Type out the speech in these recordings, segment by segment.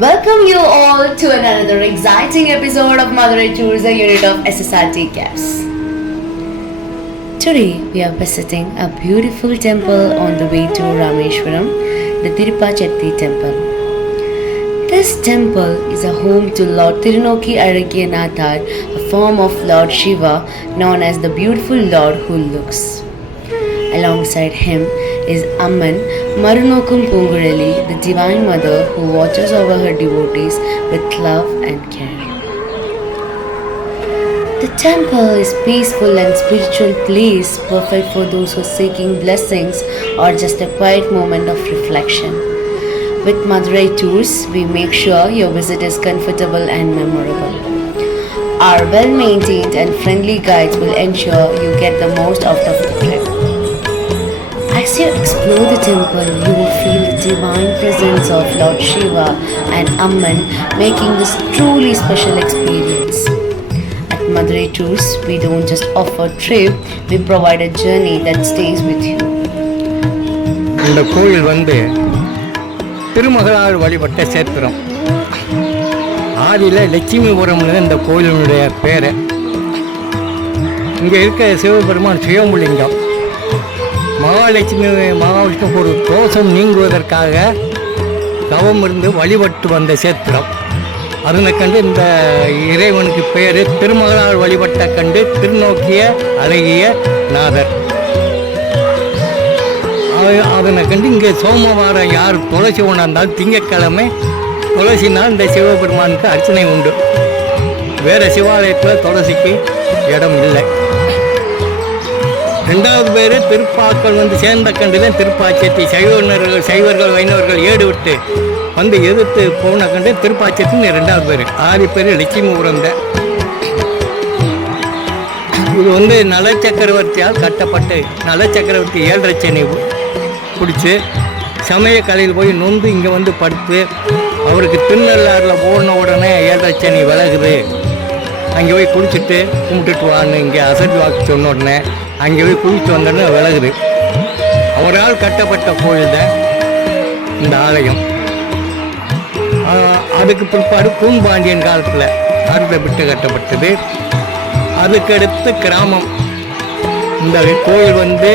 Welcome you all to another exciting episode of Madurai Tours, a unit of SSRT CAPS. Today we are visiting a beautiful temple on the way to Rameshwaram, the Tirupachatti temple. This temple is a home to Lord Tirunoki Aragyanathar, a form of Lord Shiva known as the beautiful Lord who looks. Alongside him is Amman Marunokkum Pungurali, the Divine Mother who watches over her devotees with love and care. The temple is peaceful and spiritual place, perfect for those who are seeking blessings or just a quiet moment of reflection. With Madurai Tours, we make sure your visit is comfortable and memorable. Our well-maintained and friendly guides will ensure you get the most out of the trip. As you explore the temple, you will feel the divine presence of Lord Shiva and Amman, making this truly special experience. At Madurai Tours, we don't just offer a trip, we provide a journey that stays with you. இந்த கோயில் வந்து திருமகளால் வழிபட்ட சேத்திரம். ஆதியில் லட்சுமிபுரம்னு இந்த கோயிலினுடைய பேர். இங்கே இருக்க சிவபெருமான் சுயம்புலிங்கம். மகாலட்சுமி மகாவிஷ்ணுக்கு ஒரு தோஷம் நீங்குவதற்காக தவம் இருந்து வழிபட்டு வந்த சேத்திரம். அதனை கண்டு இந்த இறைவனுக்கு பெயர் திருமகளால் வழிபட்ட கண்டு திருநோக்கிய அழகிய நாதர். அதனை கண்டு இங்கே சோமவாரம் யார் துளசி உணர்ந்தால் திங்கட்கிழமை துளசினால் இந்த சிவபெருமானுக்கு அர்ச்சனை உண்டு. வேறு சிவாலயத்தில் துளசிக்கு இடம் இல்லை. ரெண்டாவது பேர் திருப்பாக்கள் வந்து சேர்ந்த கண்டுதான் திருப்பாச்சேத்தி. சைவர்கள் வைணவர்கள் ஏடு விட்டு வந்து எதிர்த்து போன கண்டு திருப்பாச்சேத்தின்னு ரெண்டாவது பேர். ஆதி பேர் லட்சுமிபுரம். இது வந்து நல சக்கரவர்த்தியால் கட்டப்பட்டு நல சக்கரவர்த்தி 7.5 சனி பிடிச்சி சமய கலையில் போய் நொந்து இங்கே வந்து படுத்து அவருக்கு திருநள்ளாறில் போன உடனே 7.5 சனி விலகுது, அங்கே போய் குளிச்சுட்டு கும்பிட்டுட்டு வான்னு இங்கே அசட் வாக்கு சொன்ன உடனே அங்கே போய் குளிச்சுட்டு வந்தோன்னு விலகுது. அவரால் கட்டப்பட்ட கோயில் தான் இந்த ஆலயம். அதுக்கு பிற்பாடு பூம்பாண்டியன் காலத்தில் அருளை விட்டு கட்டப்பட்டது. அதுக்கடுத்து கிராமம். இந்த கோயில் வந்து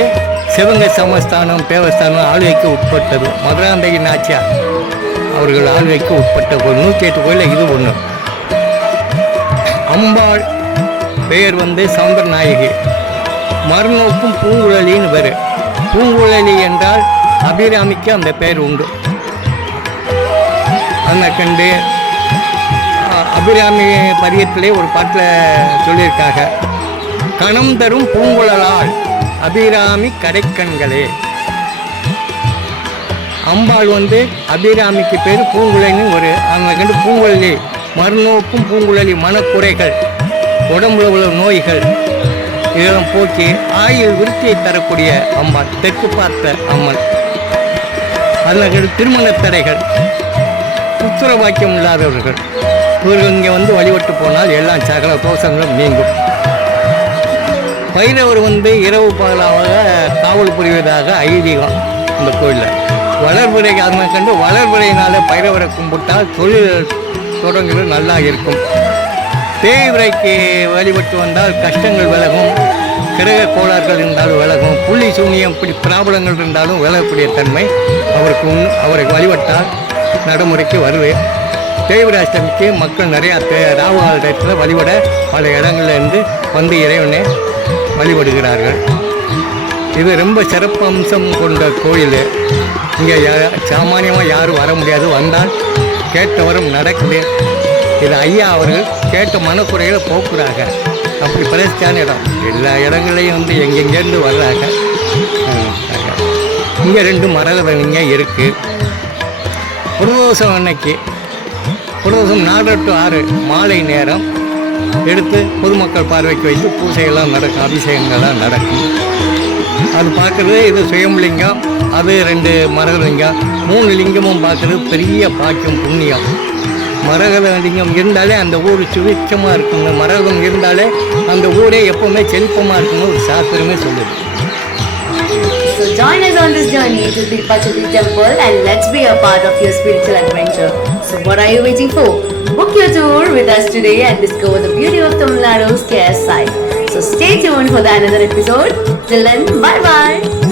சிவகங்கை சமஸ்தானம் தேவஸ்தானம் ஆளுகைக்கு உட்பட்டது. மதுராந்தகி நாச்சியார் அவர்கள் ஆளுகைக்கு உட்பட்ட கோயில். 108 கோயிலில் இது ஒன்று. அம்பாள் பெயர் வந்து சௌந்தரநாயகி. மறுநோக்கும் பூங்குழலின்னு பேர். பூங்குழலி என்றால் அபிராமிக்கு அந்த பெயர் உண்டு. அந்த கண்டு அபிராமி பதியத்திலே ஒரு பாட்டில் சொல்லியிருக்காங்க, கணம் தரும் பூங்குழலால் அபிராமி கடைக்கண்களே. அம்பாள் வந்து அபிராமிக்கு பேர் பூங்குழலின்னு ஒரு அந்த கண்டு பூங்குழலி மறுநோக்கும் பூங்குழலி மனக்குறைகள் உடம்புல உள்ள நோய்கள் இதெல்லாம் போக்கி ஆயுள் விருத்தியை தரக்கூடிய அம்பாள், தெற்கு பார்த்த அம்மன். அதில் திருமண தடைகள், புத்திர வாக்கியம் இல்லாதவர்கள் இவர்கள் இங்கே வந்து வழிபட்டு போனால் எல்லாம் சகல தோஷங்களும் நீங்கும். பைரவர் வந்து இரவு பகலாக காவல் புரிவதாக ஐதீகம் இந்த கோயிலில். வளர்பிறை அதனை கண்டு வளர்பிறையினால் பைரவரை கும்பிட்டால் தொழில் தொடங்குறது நல்லா இருக்கும். தேய்பிரைக்கு வழிபட்டு வந்தால் கஷ்டங்கள் விலகும், கிரக கோளாறுகள் இருந்தாலும் விலகும், புள்ளி சூனியம் இப்படி பிராபலங்கள் இருந்தாலும் விலகக்கூடிய தன்மை அவருக்கு அவரை வழிபட்டால் நடைமுறைக்கு வருது. தேய்பிராஷ்டமிக்கு மக்கள் நிறையா ராகு காலத்தில் வழிபட பல இடங்கள்லேருந்து வந்து இறைவனை வழிபடுகிறார்கள். இது ரொம்ப சிறப்பு அம்சம் கொண்ட கோயில். இங்கே சாமானியமாக யாரும் வர முடியாது, வந்தால் கேட்டவரும் நடக்குது. இது ஐயா அவர்கள் கேட்ட மனக்குறைகளை போக்குறாங்க. அப்படி பிரசித்தான இடம். எல்லா இடங்களையும் வந்து எங்கெங்கேருந்து வர்றாங்க. இங்கே 2 மரகதங்க இருக்குது. பிரதோஷம் அன்னைக்கு பிரதோஷம் 4 to 6 மாலை நேரம் எடுத்து பொதுமக்கள் பார்வைக்கு வைத்து பூஜைகள்லாம் நடக்கும், அபிஷேகங்கள்லாம் நடக்கும். அது பார்க்குறது இது சுயம்புலிங்கம், அது 2 மரகதலிங்கம். 3 லிங்கமும் பார்க்குறது பெரிய பாக்கியம் புண்ணியம். மரகத லிங்கம் இருந்தாலே அந்த ஊர் சுவிட்சமாக இருக்குங்க. மரகதம் இருந்தாலே அந்த ஊரே எப்போவுமே செழிப்பமாக இருக்குன்னு ஒரு சாஸ்திரமே சொல்லுது. So join us on this journey to the Tirupachatti temple and let's be a part of your spiritual adventure. So what are you waiting for? Book your tour with us today and discover the beauty of Tamil Nadu's KS side. So stay tuned for the another episode. Till then, bye bye.